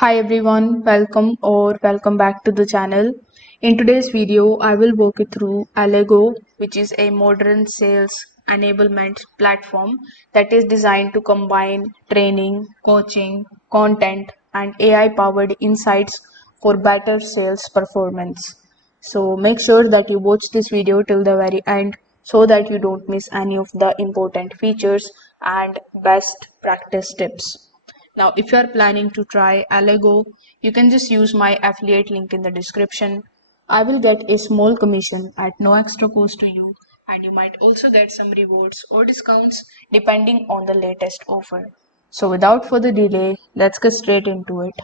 Hi everyone, welcome back to the channel. In today's video, I will walk you through Allego, which is a modern sales enablement platform that is designed to combine training, coaching, content, and AI powered insights for better sales performance. So make sure that you watch this video till the very end so that you don't miss any of the important features and best practice tips. Now, if you are planning to try Allego, you can just use my affiliate link in the description. I will get a small commission at no extra cost to you, and you might also get some rewards or discounts depending on the latest offer. So, without further delay, let's get straight into it.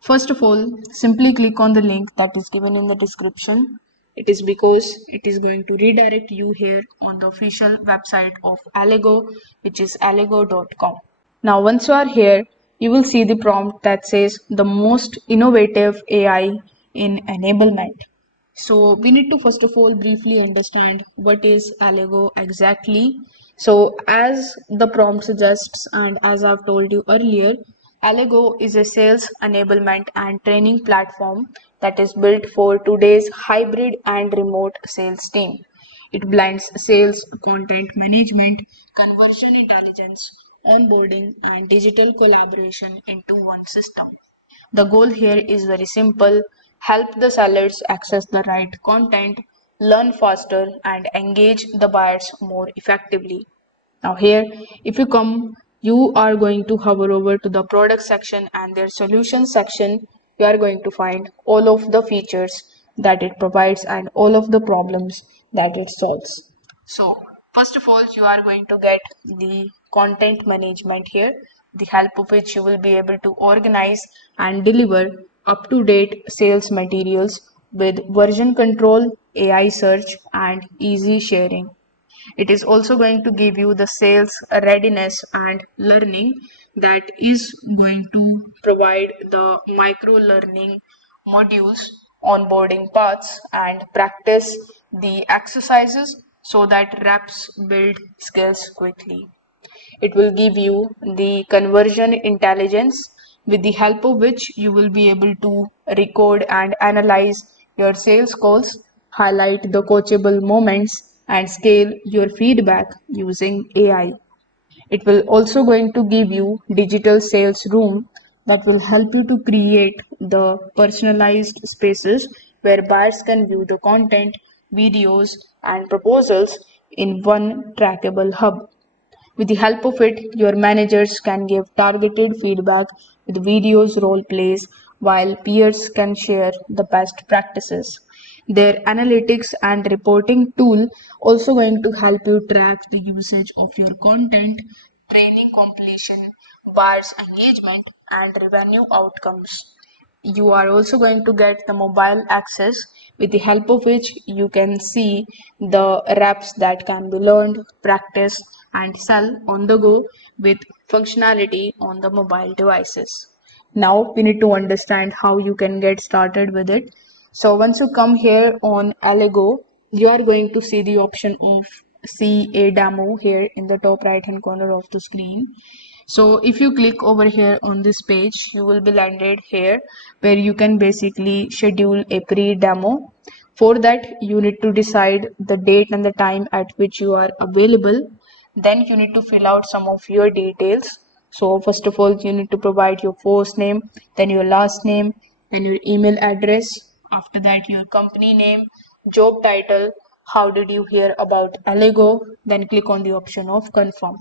First of all, simply click on the link that is given in the description. It is because it is going to redirect you here on the official website of Allego, which is allego.com. Now, once you are here, you will see the prompt that says the most innovative AI in enablement. So we need to first of all briefly understand what is Allego exactly. So as the prompt suggests and as I've told you earlier, Allego is a sales enablement and training platform that is built for today's hybrid and remote sales team. It blends sales, content management, conversion intelligence, onboarding, and digital collaboration into one system. The goal here is very simple: help the sellers access the right content, learn faster, and engage the buyers more effectively. Now, here, if you come, you are going to hover over to the product section and their solution section. You are going to find all of the features that it provides and all of the problems that it solves. So, first of all, you are going to get the content management here, the help of which you will be able to organize and deliver up to date sales materials with version control, AI search, and easy sharing. It is also going to give you the sales readiness and learning that is going to provide the micro learning modules, onboarding paths, and practice the exercises so that reps build skills quickly. It will give you the conversion intelligence with the help of which you will be able to record and analyze your sales calls, highlight the coachable moments, and scale your feedback using AI. It will also going to give you digital sales room that will help you to create the personalized spaces where buyers can view the content, videos, and proposals in one trackable hub. With the help of it, your managers can give targeted feedback with videos, role plays, while peers can share the best practices. Their analytics and reporting tool also going to help you track the usage of your content, training completion, buyers engagement, and revenue outcomes. You are also going to get the mobile access with the help of which you can see the reps that can be learned, practice, and sell on the go with functionality on the mobile devices. Now we need to understand how you can get started with it. So once you come here on Allego, you are going to see the option of see a demo here in the top right hand corner of the screen. So if you click over here on this page, you will be landed here where you can basically schedule a pre-demo. For that, you need to decide the date and the time at which you are available. Then you need to fill out some of your details. So first of all, you need to provide your first name, then your last name, then your email address. After that, your company name, job title, how did you hear about Allego, then click on the option of confirm.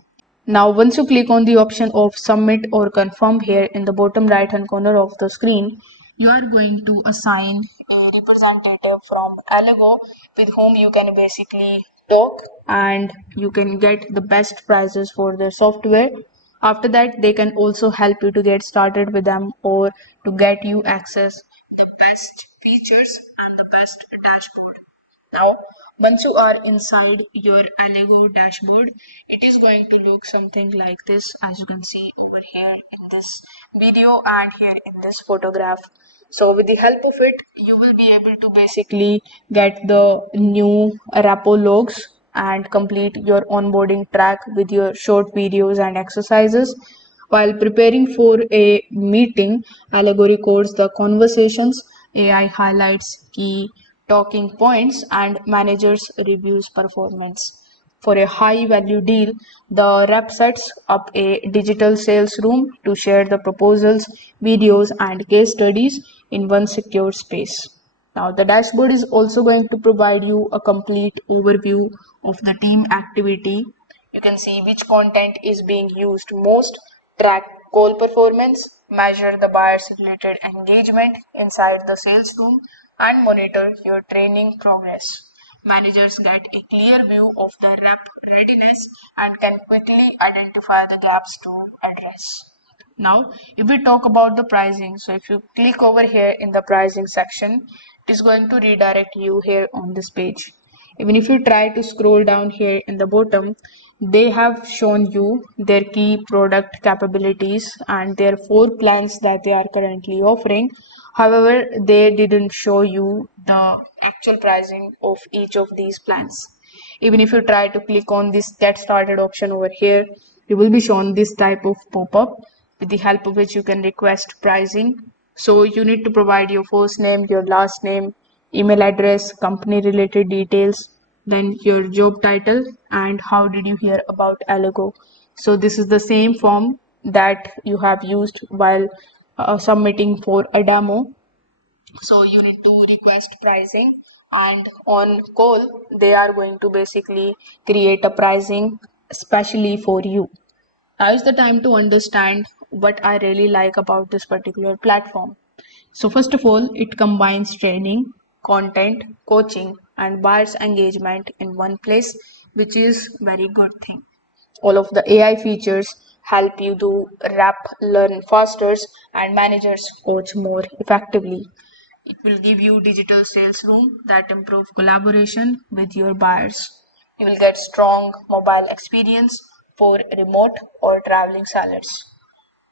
Now, once you click on the option of submit or confirm here in the bottom right hand corner of the screen, you are going to assign a representative from Allego with whom you can basically talk and you can get the best prices for their software. After that, they can also help you to get started with them or to get you access the best features and the best dashboard. Now, once you are inside your Allego dashboard, it is going to look something like this, as you can see over here in this video and here in this photograph. So with the help of it, you will be able to basically get the new Rapo logs and complete your onboarding track with your short videos and exercises. While preparing for a meeting, Allego records the conversations, AI highlights key talking points, and managers reviews performance. For a high value deal, the rep sets up a digital sales room to share the proposals, videos, and case studies in one secure space. Now, the dashboard is also going to provide you a complete overview of the team activity. You can see which content is being used most, track call performance, measure the buyer's related engagement inside the sales room, and monitor your training progress. Managers get a clear view of the rep readiness and can quickly identify the gaps to address. Now, if we talk about the pricing, so if you click over here in the pricing section, it is going to redirect you here on this page. Even if you try to scroll down here in the bottom, they have shown you their key product capabilities and their 4 plans that they are currently offering. However, they didn't show you the actual pricing of each of these plans. Even if you try to click on this get started option over here, you will be shown this type of pop-up with the help of which you can request pricing. So you need to provide your first name, your last name, email address, company related details, then your job title, and how did you hear about Allego. So this is the same form that you have used while submitting for a demo. So you need to request pricing, and on call they are going to basically create a pricing especially for you. Now is the time to understand what I really like about this particular platform. So first of all, it combines training, content, coaching, and buyers engagement in one place, which is very good thing. All of the AI features help you to rap learn faster and managers coach more effectively. It will give you digital sales room that improve collaboration with your buyers. You will get strong mobile experience for remote or traveling sellers.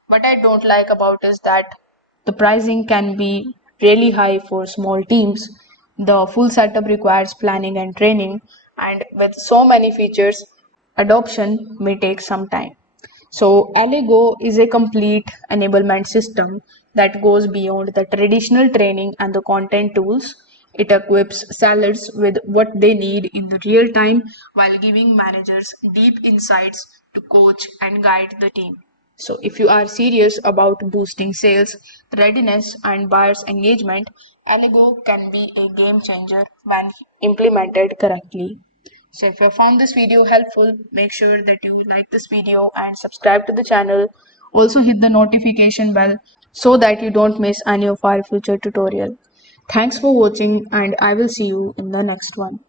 What I don't like about is that the pricing can be really high for small teams. The full setup requires planning and training, and with so many features, adoption may take some time. So Allego is a complete enablement system that goes beyond the traditional training and the content tools. It equips sellers with what they need in the real time while giving managers deep insights to coach and guide the team. So if you are serious about boosting sales, readiness, and buyers engagement, Allego can be a game changer when implemented correctly. So if you found this video helpful, make sure that you like this video and subscribe to the channel. Also hit the notification bell so that you don't miss any of our future tutorial. Thanks for watching, and I will see you in the next one.